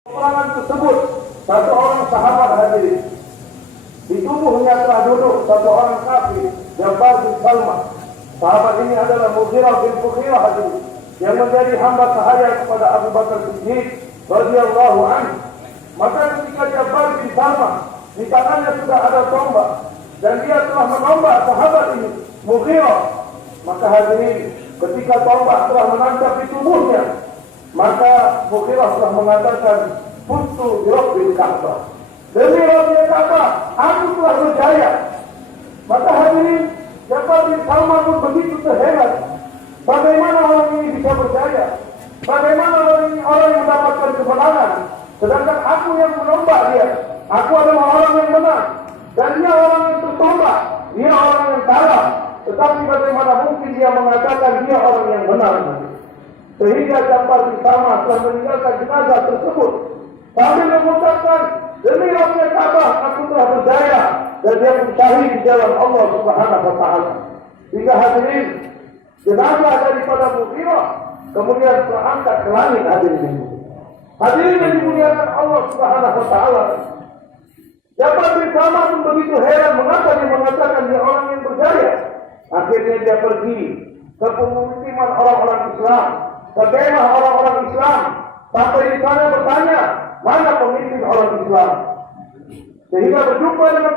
Peperangan tersebut, satu orang sahabat hadir. Di tubuhnya telah duduk satu orang kafir, Jabbar bin Salman. Sahabat ini adalah Mughirah bin Mughirah hadir, yang menjadi hamba sahaya kepada Abu Bakar Siddiq radhiyallahu anhu. Maka ketika Jabbar bin Salman di tangannya sudah ada tombak dan dia telah menombak sahabat ini, Mughirah, maka hadirin, ketika tombak telah menancap di tubuhnya, maka Mughirah telah mengatakan, "Kuntu bi Rabbil Ka'bah." Demi Rabbil Ka'bah, aku telah berjaya. Maka hadirin, Jabbar bin Salman pun begitu terheran. Bagaimana orang ini bisa berjaya? Bagaimana orang yang mendapatkan kemenangan? Sedangkan aku yang menombak dia. Aku adalah orang yang menang. Dan dia orang yang tertombak. Dia orang yang kalah. Tetapi bagaimana mungkin dia mengatakan dia orang yang benar? Sehingga Jabbar bin Salman telah meninggalkan jenazah tersebut sambil mengucapkan, "Demi Rabbil Ka'bah, aku telah berjaya." Dan dia pun syahid di jalan Allah Subhanahu wa taala. Hingga hadirin, jenazah daripada Mughirah kemudian terangkat ke langit hadirin. Hadirin yang dimuliakan Allah Subhanahu wa taala. Jabbar bin Salman pun begitu heran mengapa dia mengatakan dia orang yang berjaya. Akhirnya dia pergi ke pemukiman orang-orang Islam, ke kemah orang-orang Islam, sampai di sana bertanya, mana pemimpin orang Islam? Sehingga berjumpa dengan